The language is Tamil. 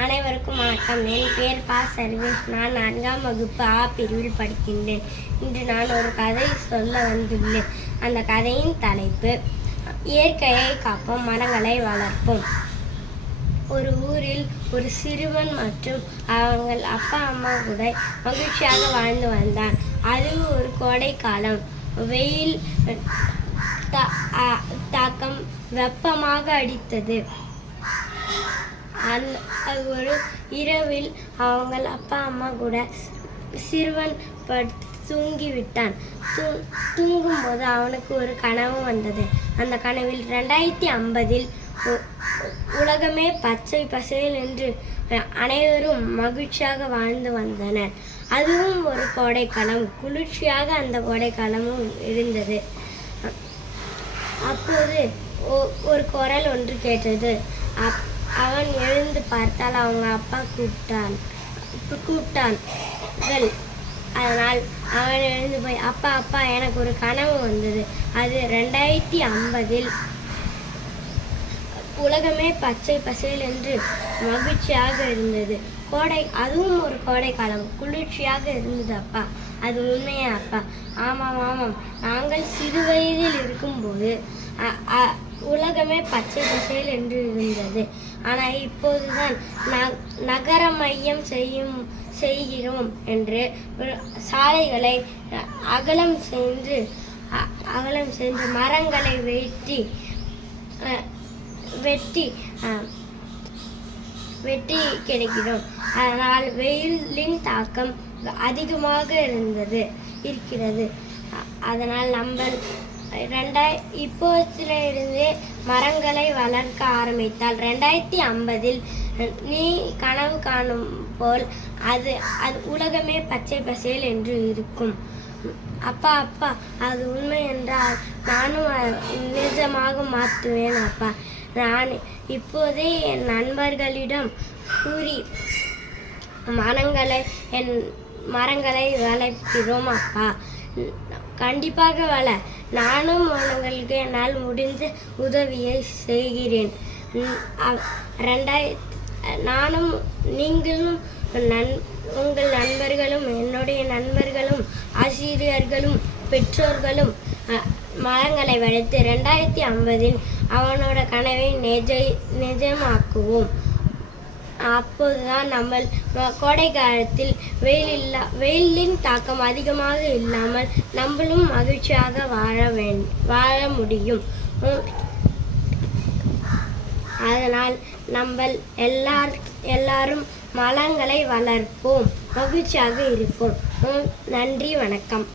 அனைவருக்கும் வணக்கம். என் பெயர் பா. சர்வேஷ். நான் 4ஆம் வகுப்பு ஆ பிரிவில் படிக்கின்றேன். இன்று நான் ஒரு கதை சொல்ல வந்துள்ளேன். அந்த கதையின் தலைப்பு இயற்கையை காப்போம், மரங்களை வளர்ப்போம். ஒரு ஊரில் ஒரு சிறுவன் மற்றும் அவங்கள் அப்பா அம்மா கூட மகிழ்ச்சியாக வாழ்ந்து வந்தான். அது ஒரு கோடை காலம். வெயில் தாக்கம் வெப்பமாக அடித்தது. ஒரு இரவில் அவங்கள் அப்பா அம்மா கூட சிறுவன் தூங்கிவிட்டான். தூங்கும்போது அவனுக்கு ஒரு கனவு வந்தது. அந்த கனவில் 2050 உலகமே பச்சை பசேல் என்று அனைவரும் மகிழ்ச்சியாக வாழ்ந்து வந்தனர். அதுவும் ஒரு கோடைக்காலம். குளிர்ச்சியாக அந்த கோடைக்காலமும் இருந்தது. அப்போது ஒரு குரல் ஒன்று கேட்டது. அவன் எழுந்து பார்த்தால் அவங்க அப்பா கூப்பிட்டார்கள். அதனால் அவன் எழுந்து போய் அப்பா எனக்கு ஒரு கனவு வந்தது. அது 2050 உலகமே பச்சை பசேல் என்று மகிழ்ச்சியாக இருந்தது. அதுவும் ஒரு கோடை காலம். குளிர்ச்சியாக இருந்தது அப்பா. அது உண்மையா அப்பா? ஆமாம். நாங்கள் சிறு வயதில் இருக்கும்போது உலகமே பச்சை பசேல் என்று இருந்தது. ஆனால் இப்போதுதான் நகரமயம் செய்கிறோம் என்று சாலைகளை அகலம் சென்று மரங்களை வெட்டி கிடைக்கிறோம். அதனால் வெயிலின் தாக்கம் அதிகமாக இருக்கிறது. அதனால் நம்ம இப்போதிலிருந்தே மரங்களை வளர்க்க ஆரம்பித்தால் 2050 நீ கனவு காணும் போல் அது உலகமே பச்சை பசேல் என்று இருக்கும். அப்பா அது உண்மை என்றால் நானும் நிஜமாக மாற்றுவேன் அப்பா. நான் இப்போதே என் நண்பர்களிடம் கூறி மரங்களை வளர்க்கிறோம் அப்பா. கண்டிப்பாக நானும் உங்களுக்கு என்னால் முடிந்த உதவியை செய்கிறேன். நானும் நீங்களும் உங்கள் நண்பர்களும் என்னுடைய நண்பர்களும் ஆசிரியர்களும் பெற்றோர்களும் மரங்களை வளர்த்து 2050 அவனோட கனவை நிஜமாக்குவோம். அப்போதுதான் நம்ம கோடை காலத்தில் வெயிலின் தாக்கம் அதிகமாக இல்லாமல் நம்மளும் மகிழ்ச்சியாக வாழ முடியும். அதனால் நம்ம எல்லாரும் மரங்களை வளர்ப்போம், மகிழ்ச்சியாக இருப்போம். நன்றி, வணக்கம்.